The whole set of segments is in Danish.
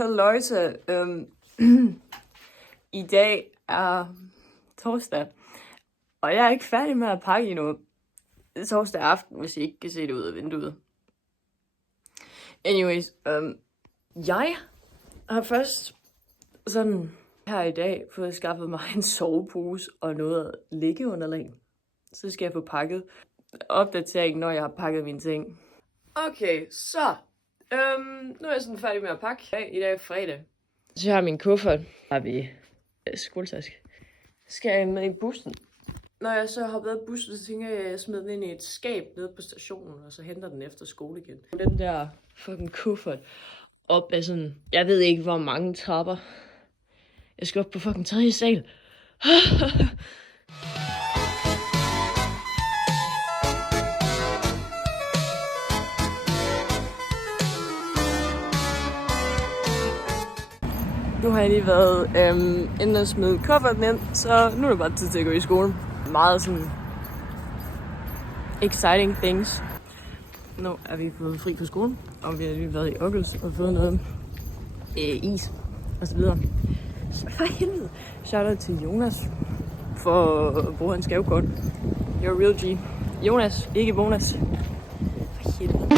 Halløjse. I dag er torsdag, og jeg er ikke færdig med at pakke endnu. Det er torsdag aften, hvis I ikke kan se det ud af vinduet. Anyways, jeg har først sådan her i dag fået skaffet mig en sovepose og noget liggeunderlag. Så skal jeg få pakket opdatering, når jeg har pakket mine ting. Okay, så nu er jeg sådan færdig med at pakke. I dag er fredag. Så jeg har min kuffert. Har vi skoletaske. Så skal jeg med i bussen. Når jeg så har været i bussen, så tænker jeg, at jeg smider den ind i et skab nede på stationen, og så henter den efter skole igen. Den der fucking kuffert op af sådan, jeg ved ikke hvor mange trapper. Jeg skal op på fucking 3. sal. Nu har jeg lige været inde og smide kufferten ind, så nu er det bare tid til at gå i skole. Meget sådan exciting things. Nu er vi blevet fri fra skolen, og vi har lige været i Ockels og fået noget is og så videre. Så for helvede, shout out til Jonas for at bruge hans gavekort. You're real G. Jonas, ikke bonus. For helvede.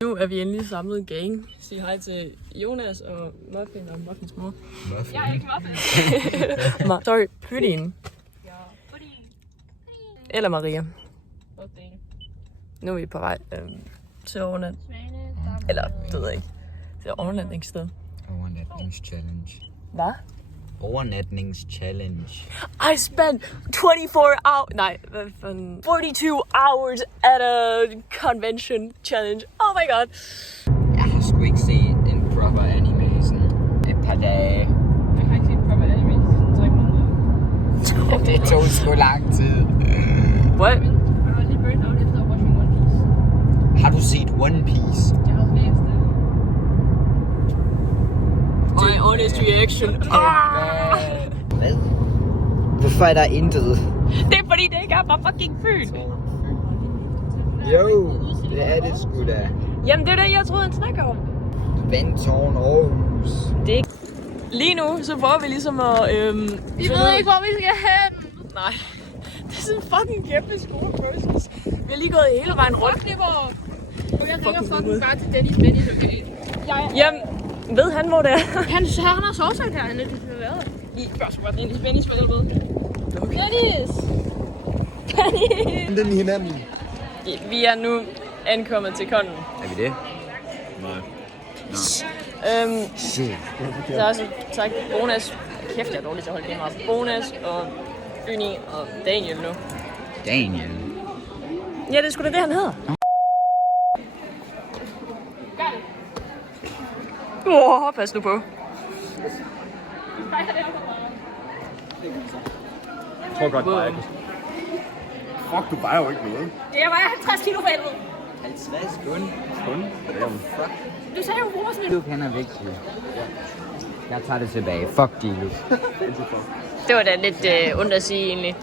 Nu er vi endelig samlet en gang. Sig hej til Jonas og Muffin og Muffins mor. Muffin? Jeg er ikke Muffin. Sorry, Pudding. Ja, Pudding. Eller Maria. Pudding. Nu er vi på vej til overnat. Eller, det ved jeg ikke. Til overnatningssted. Overnatningschallenge. Hvad? Overnatningschallenge. I spent 24 hours, nej, hvad fanden, 42 hours at a convention challenge. Oh my god. Jeg har sgu ikke set en proper anime sådan et par dage. Jeg har ikke set proper anime i sådan 3 måneder. Det tog sgu lang tid. What? Jeg var lige burnt out efter watching One Piece. Har du set One Piece? Jeg har også læst det. My honest reaction. Hvad? Hvorfor er der intet? Det er fordi, det ikke er bare fucking Fyn. Jo, det er det sgu da. Jamen, det er det, jeg troede, han snakker om. Vandtårn Aarhus. Det er ikke. Lige nu, så prøver vi ligesom at... Vi ved ikke, hvor vi skal hen. Nej. Det er sådan en fucking kæmpe skoleprocess. Vi har lige gået hele vejen rundt. Jeg ringer fucking bare til Dennis, okay? Jamen, ved han, hvor det er? Han har sovsagt herinde, det skal være der. I spørgsmål. Dennis, hvad ved. Dennis! Den i hinanden. Vi er nu ankommet til Konden. Er vi det? Nej. Shit. Der er også tak Bonas. Kæft, jeg er dårlig til at holde kamera. Bonas og Yni og Daniel nu. Daniel. Ja, det er sgu da det, han hedder. Pas nu på. Jeg tror godt, bare ikke. Fuck, du vejer jo ikke noget. Jeg vejer 50 kilo for helvede. 50 kun. Fuck. Du sagde jo, hvor sådan Du kender vigtigt. Jeg tager det tilbage. Fuck Dilo. Det var da lidt ondt at sige, egentlig.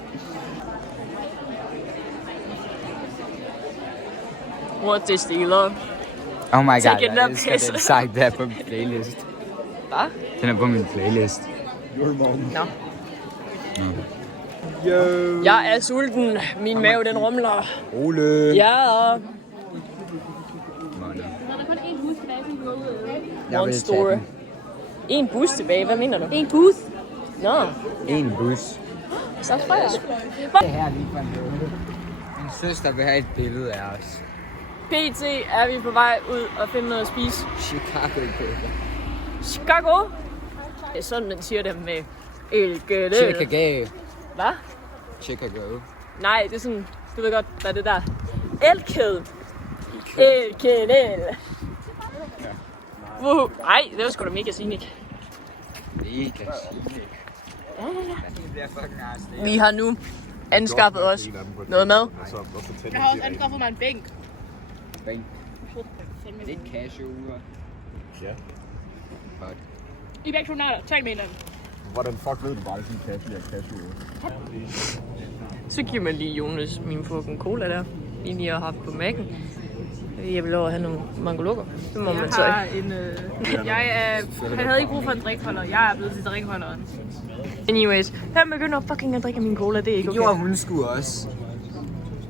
What is the love? Oh my god, Take it jeg up, elsker piss. den sang, der er på min playlist. Hvad? Den er på min playlist. Nå. Yo. Jeg er sulten. Min mave, den rumler. Ole. Ja. der er kun én bus tilbage, som går ud. Jeg One vil store. tage den. En bus tilbage. Hvad mener du? En bus? Nå. En bus. Så frisk. Det her lige for en låne. Min søster vil have et billede af os. PT er vi på vej ud og finde noget at spise. Chicago burger. Chicago. Det er sådan, man siger det med elgede. Chicago. Hvad? Chicago. Nej, det er sådan, du ved godt, hvad det der. Elkæde. Elkæde. Ej, det var sgu da mega scenic. Mega scenic. Vi har nu anskaffet os noget mad. Jeg har også anskaffet mig en bænk. Bænk. Lidt cashew. Ja. I begge to natter. Tal med en anden. Hvordan fuck ved du bare, det er sådan en cashew? Så giver man lige Jonas min fucking cola der. Lige lige har haft på Mac'en. Jeg vil over have nogle mangolokker. Det må man så har ikke. han havde ikke brug for en drikholder. Jeg er blevet til drikholderen. Anyways, han begynder fucking at drikke min cola. Det er ikke okay. Jo, hun skulle også.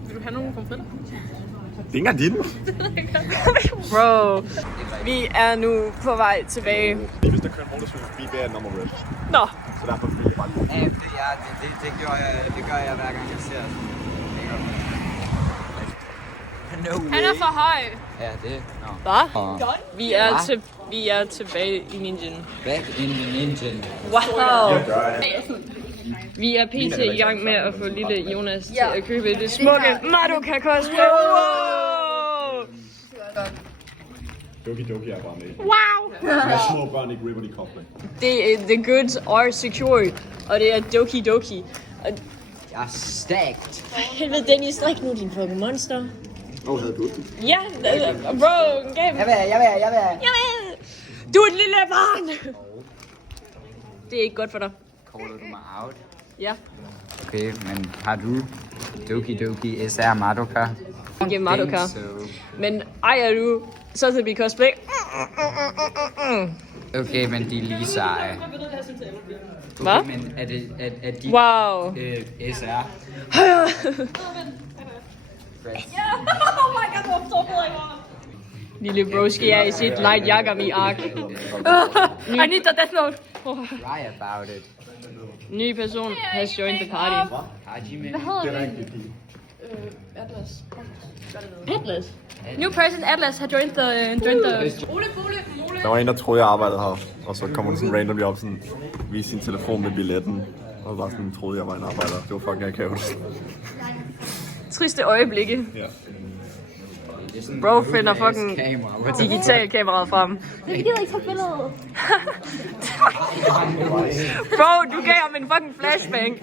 Vil du have nogle pomfritter? Det er ikke engang din. Bro, vi er nu på vej tilbage. Hvis der kører en motorcykel forbi, det er nummer red. Nå, Så derfor vil jeg bare lige. Det gør jeg hver gang jeg ser den. No way. Han er for høj. Ja, det. No. hvad? Vi er tilbage i ninjen. Back in the ninja. Wow. Vi er pt. i gang med at få lille Jonas til at købe det smukke Madoka-kostüm. Wow! Doki er bare med. Wow! Med små børn ikke ripper de koble. Det er the goods are secured, og det er Doki Doki. Og Jeg er stacked. helvede, Dennis, drik nu din fucking monster. Havde du det? Ja, bro, en game. Jeg vil. Du er et lille barn! Det er ikke godt for dig. Caller du mig out? Ja. Okay, men har du Doki SR Madoka? Ikke Madoka. So. Men ejer du Sotheby cosplay? Okay, men de er lige seje. Hvad? Okay, men er de Wow. SR? Lille broski er i sit light Yagami-ark. I need the death note. Cry about it. Ny person has joined the party. Hajime. Atlas. New person Atlas har joined the... Der var en, der troede, jeg arbejdede her. Og så kom hun sådan randomly op sådan, viste sin telefon med billetten. Og var sådan, troede, jeg var en arbejder. Det var fucking akavet. Triste øjeblikke. Ja. Bro finder fucking digital kameraet frem. Jeg gider ikke tage billeder. Bro, du gav ham en fucking flashbang.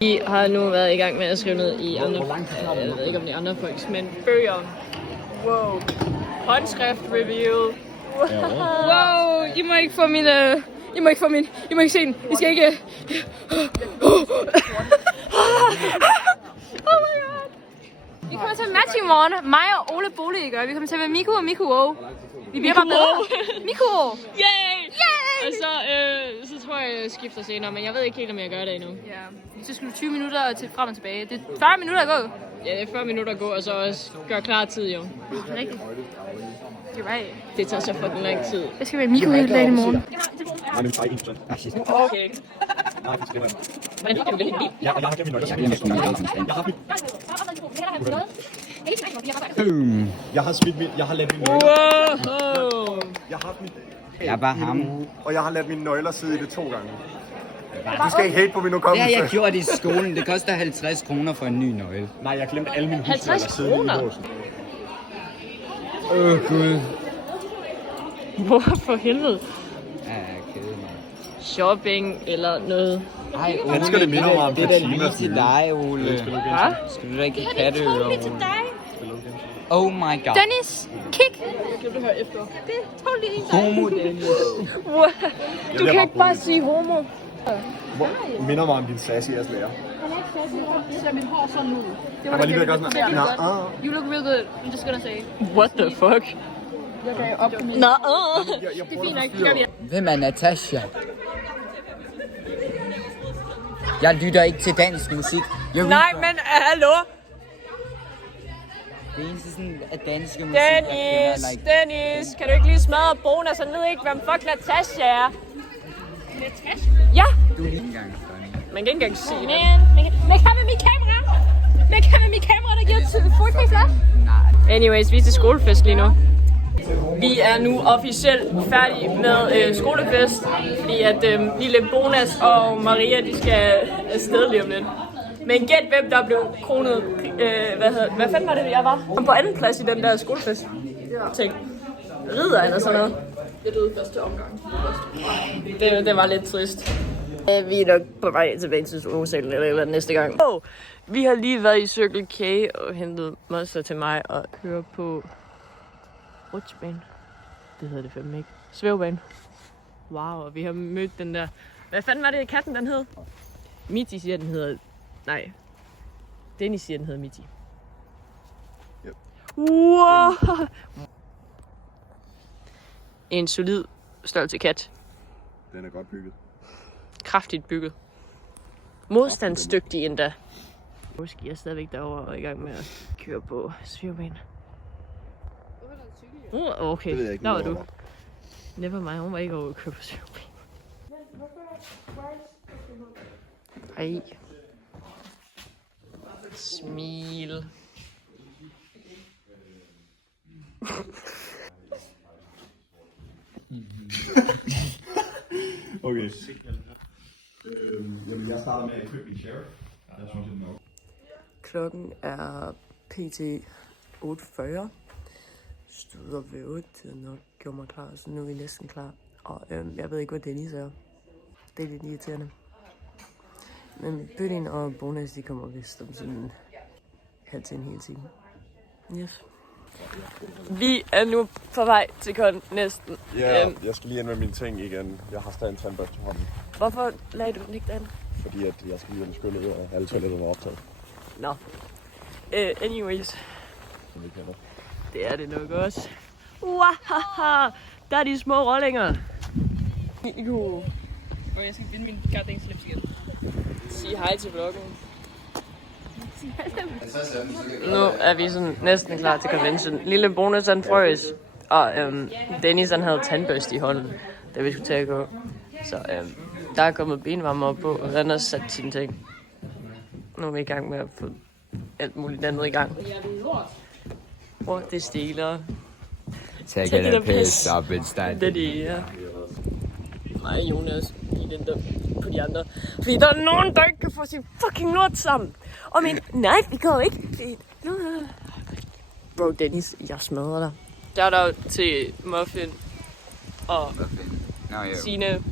Vi har nu været i gang med at skrive ned i andre... Jeg ved ikke, om det er andre folks, men bøger. Wow. Håndskrift review. Wow, I må ikke få min... I må ikke se den. I skal ikke... Oh my god. Vi kommer til match i morgen. Mig og Ole Bole, gør. Vi kommer til med Miku og Miku O. Vi bliver bare bedre. Miku O. Yay! Yay! Og så tror jeg skifter senere, men jeg ved ikke helt, om jeg gør det endnu. Ja, så skal du 20 minutter til frem og tilbage. Det er 40 minutter at gå. Ja, det er 40 minutter at gå, og så også gør klar tid, jo. Det er rigtigt. You're right. Det tager så fucking lang tid. Jeg skal være Miku hele dagen i morgen. Okay. Ja, og jeg har glemt min nøgler. Boom. Jeg har ladt mine nøgler. Wow! Jeg har haft mit... Jeg er bare ham. Og jeg har ladt mine nøgler sidde i det 2 gange. Du skal ikke hate på min hukommelse. Det har jeg gjort i skolen. Det koster 50 kroner for en ny nøgle. Nej, jeg glemte alle mine 50 husnøgler sidde i kroner? låsen. Gud. Hvor for helvede? Ja, jeg er ked mig. Shopping eller noget. Ej, Jeg elsker det minder mig om det er da Fatima lige til film. dig, Ole. Hvad? Skal du da ikke have katteører, Ole? Oh my god. Dennis, kig. Kan du høre efter? Det er totally en Homo Dennis. Du kan ikke bare sige homo. Minder mig om din sassy ass lærer. ser mit hår sådan ud. Det Jeg var lige ved at gøre sådan her. You look real good. I'm just gonna say. What the fuck? Jeg gav op på min. Nå, Det er fint nok. Det gør vi. Hvem er Natasha? Jeg lytter ikke til dansk musik. Nej, men hallo? Det eneste sådan af danske musik, jeg kender, like... Dennis, kan du ikke lige smadre Bonas? Han ved ikke, hvem fuck Natasha er. Natasha? Ja, Du er lige engang funny. man kan ikke engang sige det. Men kan med mit kamera? Men kan med mit kamera, der giver 4K flash? Anyways, vi er til skolefest lige nu. Vi er nu officielt færdige med skolefest, fordi at lille Bonas og Maria, de skal afsted lige om lidt. Men gæt hvem der blev kronet, hvad fanden var det, jeg var? På anden plads i den der skolefest ting. Ridder eller sådan noget. Jeg døde første omgang. Det var lidt trist. Vi er nok på vej tilbage til Solsalen eller næste gang. Vi har lige været i Circle K og hentet Monster til mig og kører på rutsjebane. Det hedder det fandme ikke. Svævebane. Wow, og vi har mødt den der... Hvad fanden var det, katten den hed? Miti siger, den hedder... Nej. Dennis siger, den hedder Miti. Yep. Wow! En solid størrelse kat. Den er godt bygget. Kraftigt bygget. Modstandsdygtig endda. Måske er stadigvæk derovre og er i gang med at køre på svævebane. Okay, Det ved jeg ikke, der var hvor du. Never mind, hun var ikke over at køre på svævebane. Hej. Smil. Okay. Jamen, jeg starter med at købe min sheriff. Jeg synes, det er nok. Klokken er pt. 8:40. Stod ved 8 til nok gjorde mig klar, så nu er vi næsten klar. Og jeg ved ikke, hvad Dennis er. Det er lidt irriterende. Men Bødin og Bonus, de kommer vist om sådan en halv til en hel time. Yes. Vi er nu på vej til Kon næsten. Ja, jeg skal lige ind med mine ting igen. Jeg har stadig en tandbørste til hånden. Hvorfor lagde du den ikke derinde? Fordi at jeg skal lige ind og skylle og alle toiletter var optaget. Nå. Anyways. Det er det nok også. Wahaha! Der er de små rollinger. Og jeg skal finde min goddamn slips igen. Sig hej til vloggen. Nu er vi sådan næsten klar til convention. Lille Bonus han frøs, og Dennis han havde tandbørste i hånden, da vi skulle til at gå. Så der er kommet benvarmer på, og han har sat sine ting. Nu er vi i gang med at få alt muligt andet i gang. Det stiler. Taking a piss up instead. Det er det, ja. Mig og Jonas, vi venter på de andre. Fordi der er nogen, der ikke kan få sin fucking lort sammen. Og men, nej, vi går ikke. Bro, Dennis, jeg smadrer dig. Shout out til Muffin og Signe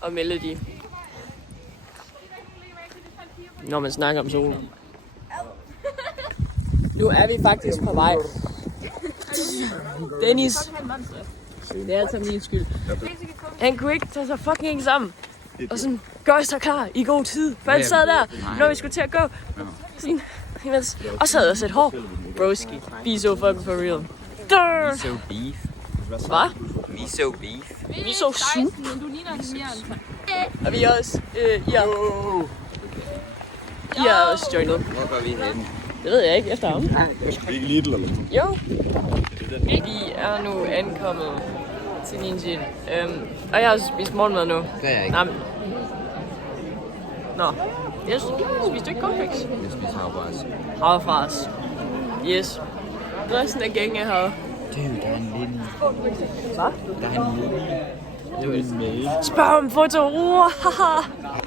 og Melody. Når man snakker om solen. Nu er vi faktisk på vej. Dennis. Det er altså min skyld. Han kunne ikke tage sig fucking sammen. Og sådan, gør sig klar i god tid. For han sad der, når vi skulle til at gå. Sådan, imens. Og sad og sætte hår. Broski. Be so fucking for real. We so beef. Hvad? We so beef. Vi så soup. Og vi er også, I er også joinet. Hvor går vi hen? Det ved jeg ikke efter ham. Skal vi ikke Lidl eller sådan? Jo. Vi er nu ankommet til Ninjin. Og jeg har spist morgenmad nu. Det er jeg ikke. Nå. Yes. Spiste du ikke cornflakes? Jeg spiser havfras. Havfras. Yes. Resten af gængen er her. Dude, der er en lille. Hvad? Der er en lille. Det er en mail. Spørg om foto.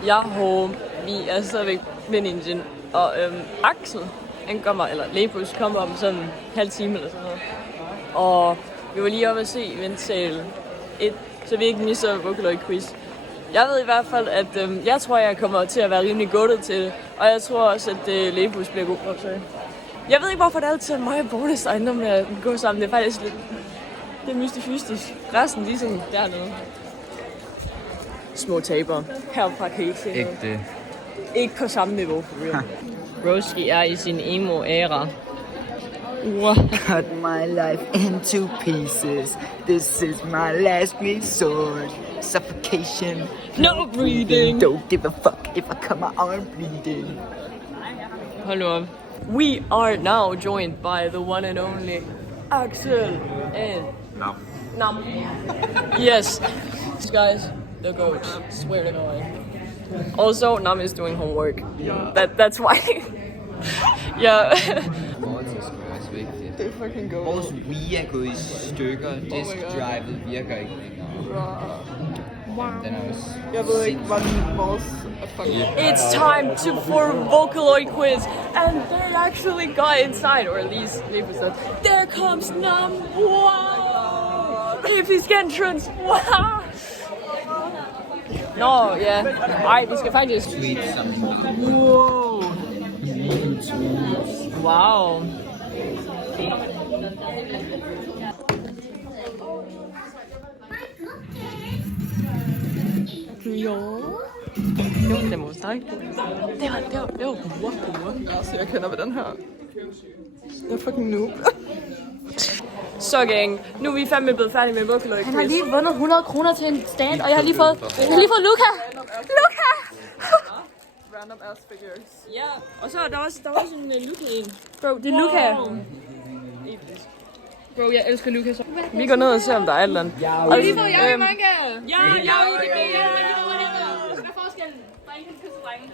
Jeg er home. Vi er stadigvæk med Ninjin. Og Axel, han kommer, eller Lepus kommer om sådan en halv time eller sådan noget. Og vi var lige oppe at se eventsal 1, så vi ikke misser Vocaloid Quiz. Jeg ved i hvert fald, at jeg tror, jeg kommer til at være rimelig guttet til det. Og jeg tror også, at Lepus bliver god. Jeg ved ikke, hvorfor det er altid mig og Bonus ejendom med at gå sammen. Det er faktisk lidt... Det er mystifystisk. Resten, de er sådan dernede. Små tabere. Herfra kan I ikke se noget. Ægte. Ikke på samme niveau, for real. Broski er i sin emo-æra. Wow. Cut my life into pieces. This is my last resort. Suffocation. No breathing. Don't give a fuck if I cut my arm bleeding. Hold nu op. We are now joined by the one and only Axel and Nam. Yes. These guys, the goats. Swear to God. Also, Nam is doing homework. That's why. Yeah. Det er fucking godt. Vores Wii er gået i stykker. Disk-drivet virker ikke længere. Den er også... Jeg ved ikke, hvordan vores er fucking... It's time for Vocaloid quiz, and they actually got inside, or at least Lepus said, there comes Nam. Wow! Epic entrance. Wow! Nå, ja. Ej, vi skal faktisk... Tweet something. Wow. Wow. Det må stærkt. Det var gode. Så jeg kender ved den her. Jeg er fucking noob. Så gang, nu er vi fandme blevet færdige med Vocaloid Han har lige vundet 100 kroner til en stand, og jeg har lige fået Luca! Luca! Random ass figures. Ja, og så er der også en Luca en. Bro, det er Luca. Bro, jeg elsker Luca så. Vi går ned og ser, om der er et eller andet. Og, Lige fået jeg i manga! Ja, Hvad er forskellen? Drenge kan kysse drenge.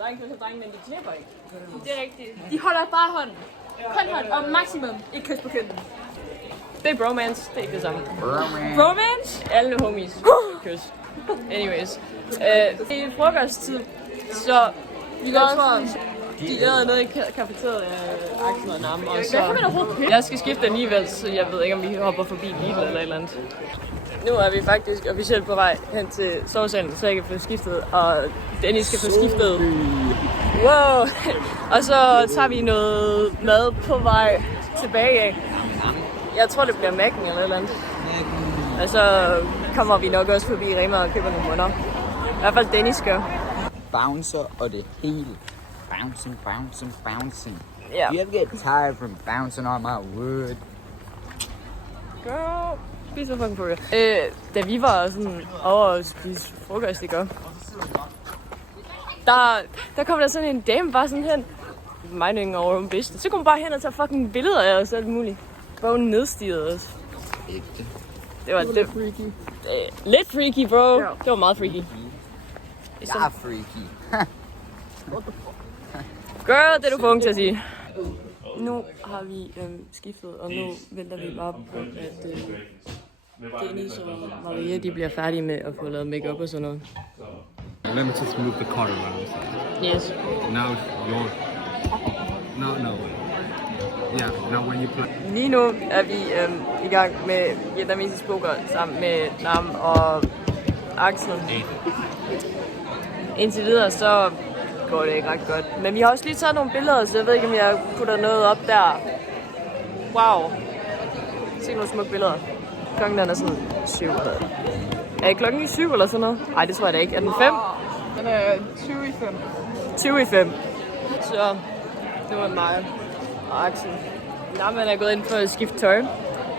drenge kysser drenge, men de klipper ikke. Det er rigtigt. De holder bare hånden. Kun hånd, og maksimum ikke kys på kinden. Det er bromance, det er ikke det samme. Romance? Alle homies. Kys. Anyways. Det er frokosttid, så jeg tror, de lavede noget i kafeteriet af Axel og Nam. Og så jeg skal skifte alligevel, så jeg ved ikke, om vi hopper forbi Lidl eller et eller andet. Nu er vi faktisk officielt på vej hen til sovesalen, så jeg kan få skiftet, og Dennis skal få skiftet. Wow! Og så tager vi noget mad på vej tilbage af. Jeg tror, det bliver Mac'en eller et eller andet. Og så kommer vi nok også forbi Rema og køber nogle munder. I hvert fald Dennis gør. Bouncer og det hele. Bouncing. Ja. You ever get tired from bouncing on my wood? Girl. Spise fucking burger. Da vi var sådan over at spise frokost, ikke? Der kom der sådan en dame bare sådan hen. Meningen over, hun vidste. Så kom hun bare hen og tage fucking billeder af os og alt muligt. Hvor hun nedstigede os. Ægte. Det var lidt freaky. Lidt freaky, bro. Ja. Det var meget freaky. Jeg er freaky. Girl, det er du for ung til at sige. Nu har vi skiftet, og nu venter vi bare på, at Dennis og Maria de bliver færdige med at få lavet makeup og sådan noget. Let me just move the car around. Yes. Now you're... No. Yeah, now when you play... Lige nu er vi i gang med vietnamesisk poker sammen med Nam og Axel. Indtil videre så går det ikke ret godt. Men vi har også lige taget nogle billeder, så jeg ved ikke, om jeg putter noget op der. Wow. Se nogle smukke billeder. Klokken er sådan 7. Er klokken 7 eller sådan noget? Nej, det tror jeg da ikke. Er den 5? Den er 20 i 5. 20 i 5. Så nu er mig og Axel. Nammen er gået ind for at skifte tøj,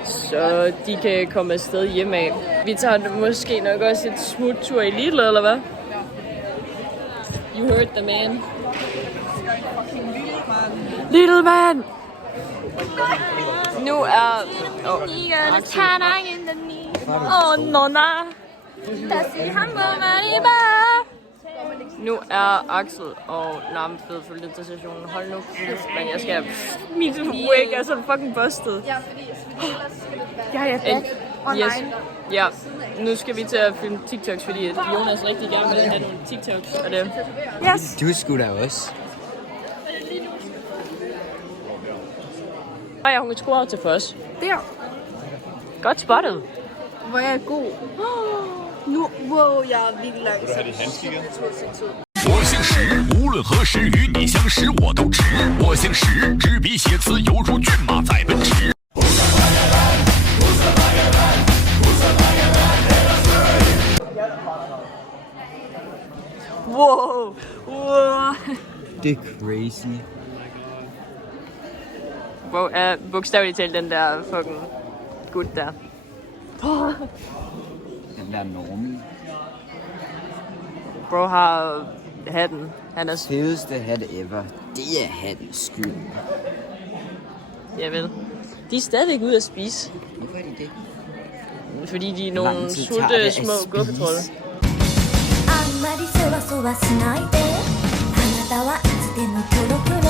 så de kan komme afsted hjemme af. Vi tager måske nok også et smuttur i Lidl, eller hvad? You heard the man. Little man! Nu er... Nonna! Nu er Axel og Nam blevet fyldt til stationen. Hold nu kæft, men jeg skal... Mit wig er sådan fucking busted. Ja, fordi jeg er back online. Yes. Ja, nu skal vi til at filme TikToks, fordi Jonas rigtig gerne vil have nogle TikToks af det. Yes! Du skulle da også. Og hun tror til først. Der, Godt spottet. hvor jeg er god. Nu, wow, jeg er virkelig langt. 我姓石，无论何时与你相识我都值。我姓石，执笔写词犹如骏马在奔驰。 Wow! Wow! Det er crazy. Bro er bogstaveligt talt den der fucking gut der. Den der Normie. Bro har hatten. Han er Fedeste hat ever. Det er hattens skyld. jeg ved. De er stadigvæk ude at spise. Hvorfor er de det? Fordi de er Hvor lang nogle tid tager det sulte at små spise? gurketrolde. あんまりそわそわしないであなたはいつでもコロコロ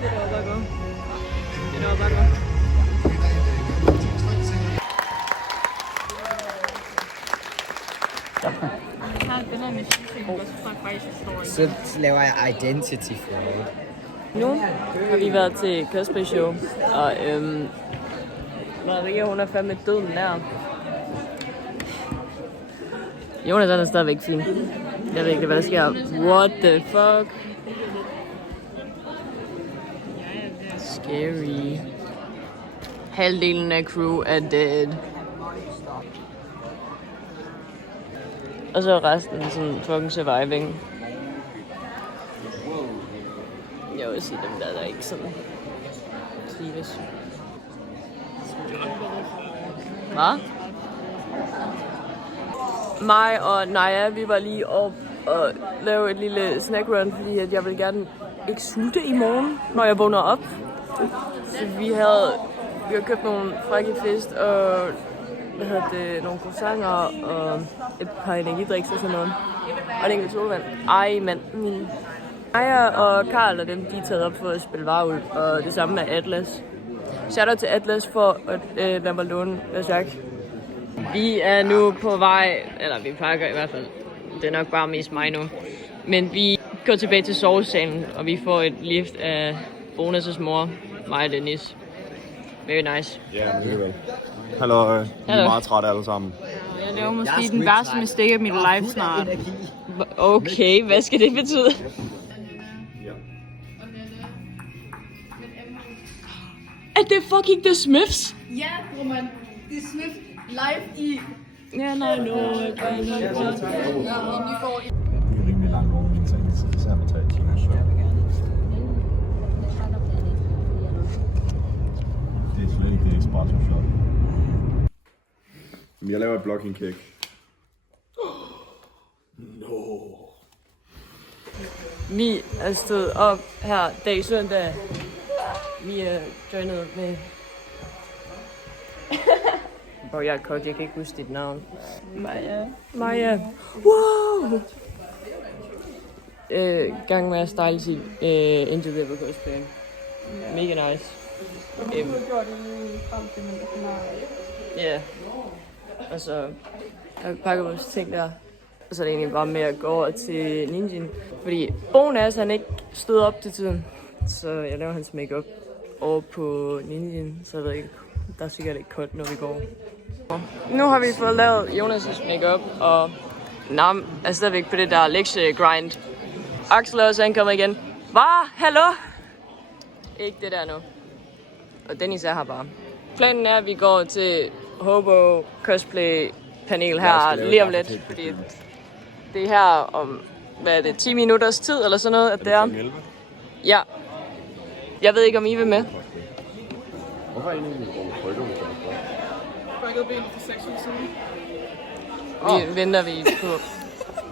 Det der var bare godt. Det der var bare godt. Så laver jeg identity fraud. Nu har vi været til cosplay show, og Maria, hun er fandme døden der. Jonas er stadigvæk fin. Jeg ved ikke, hvad der sker. What the fuck? Scary. Halvdelen af crew er dead. Og så resten sådan fucking surviving. Jeg vil sige dem der ikke sådan trives. Hvad? Mig og Naja, vi var lige op og lave et lille snack run, fordi at jeg vil gerne ikke sulte i morgen, når jeg vågner op. Så vi har købt nogle frække fisk og nogle croissanter og et par energidriks og sådan noget. Og en enkelt solvand. Ej, mand. Naja og Karl og dem, de er taget op for at spille varulv, og det samme med Atlas. Shoutout til Atlas for at lade mig låne Jacques. Vi er nu på vej, eller vi pakker i hvert fald. Det er nok bare mest mig nu. Men vi går tilbage til sovesalen, og vi får et lift af Bonas' mor, mig og Dennis. Very nice. Ja, det vel. Hallo, vi er meget trætte alle sammen. Jeg laver måske den værste mistake af mit life snart. Okay, hvad skal det betyde? Er det fucking The Smiths? Ja, hvor man The Smiths live i... Ja, nej, nu. Det er rimelig langt over min ting, så det ser man tage 10 minutter. Det er slet ikke det espresso shot. Jeg laver et blocking cake. No. Vi er stået op her dag søndag. Vi er joinet med... Bro, jeg er kort, jeg kan ikke huske dit navn. Maja. Wow! Gang med at style sit Into the River cosplay. Mega nice. Ja. Og så jeg pakker vores ting der. Og så er det egentlig bare med at gå over til Ninjin. Fordi Bonas han ikke stod op til tiden. Så jeg laver hans makeup over på Ninjin. Så jeg ved ikke, der er sikkert ikke koldt, når vi går. Nu har vi fået lavet Jonas' makeup, og Nam er stadigvæk på det der lektie-grind. Axel også ankommet igen. Hvad? Hallo? Ikke det der nu. Og Dennis er her bare. Planen er, at vi går til Hobo Cosplay panel her lige om lidt. Fordi det er her om, hvad er det, 10 minutters tid eller sådan noget, at det er. Ja. Jeg ved ikke, om I vil med. Hvorfor er I egentlig rykket? Rykket ben for 6 uger siden. Vi venter vi på,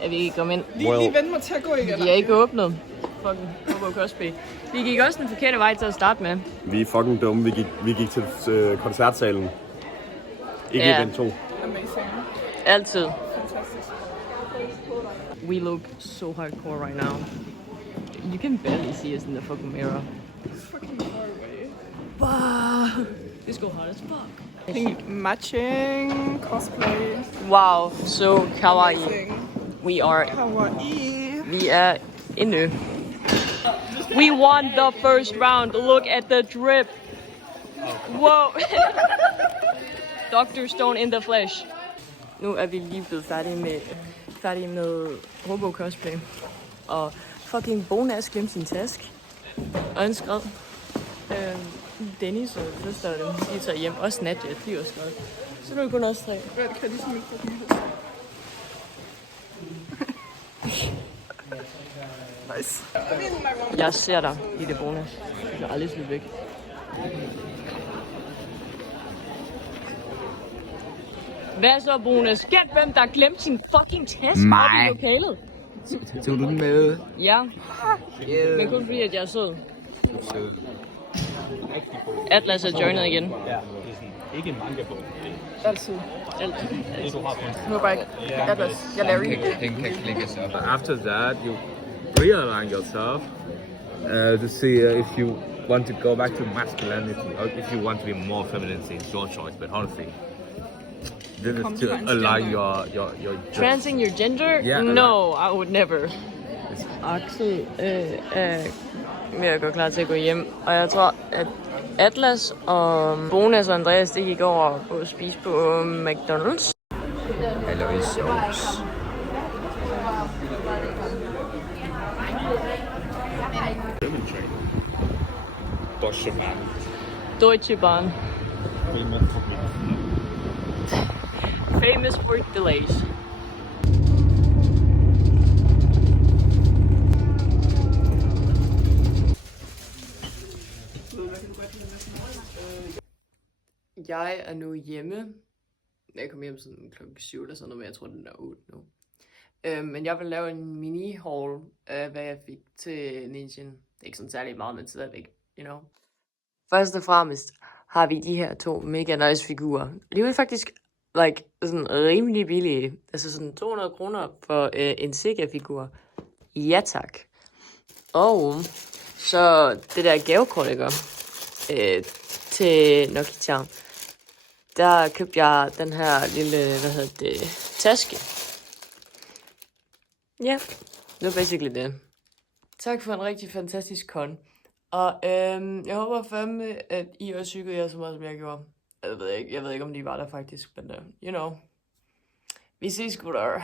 at vi kan komme ind. Vi venter mig til at gå igen. De er ikke åbnet. Fucking Hobo Cosplay. Vi gik også den forkerte vej til at starte med. Vi er fucking dumme. Vi gik til koncertsalen. Ikke event 2. Amazing. Altid. Fantastisk. We look so hardcore right now. You can barely see us in the fucking mirror. It's fucking far away. Wow. This go hard as fuck. Matching cosplay. Wow, so kawaii. Amazing. We are. Kawaii. Vi er inde. We won the first round. Look at the drip. Whoa. Dr. Stone in the flesh. Nu er vi lige blevet færdige med Hobo Cosplay. Og fucking Bonas glemte sin task. Og en skred. Dennis og søster og dem, de tager hjem. Også Nadja, de er også skred. Så nu er det kun os 3. Hvad kan de som ikke få den? Nice. Jeg ser dig i det Bonas. Du kan aldrig slippe væk. Hvad så, Bonas? Gæt hvem, der glemte sin fucking task op i lokalet. Tog du den med? Ja. Men kun fordi, at jeg er sød. Atlas er joinet igen. Ja, ikke en manga på. Altid. Altid. Nu er bare ikke Atlas. Jeg laver ikke. Den kan klikkes op. After that, you realign yourself to see if you want to go back to masculinity or if you want to be more feminine. It's your choice, but honestly, this is to align your Transing your gender? Yeah, No, I would never. Axel er ved at gå klar til at gå hjem, og jeg tror, at Atlas og Bonas og Andreas, det gik over på at spise på McDonald's. Halløj, sovs. Deutsche Bahn. Deutsche Bahn. Famous for delays. Jeg er nu hjemme. Jeg kom hjem sådan klokken 7 eller sådan noget, men jeg tror, den er 8 nu. Men jeg vil lave en mini-haul af, hvad jeg fik til Ninjen. Det er ikke sådan særlig meget, men stadigvæk, you know. Først og fremmest har vi de her 2 mega nice figurer. De er faktisk sådan rimelig billige. Altså sådan 200 kroner for en Sega-figur. Ja tak. Og så det der gavekort, ikke? Til Nokia. Der købte jeg den her lille, taske. Ja, det var basically det. Tak for en rigtig fantastisk con. Og jeg håber fandme, at I også hyggede jer så meget, som jeg gjorde. Jeg ved ikke om de var der faktisk, men you know. Vi ses, gutter.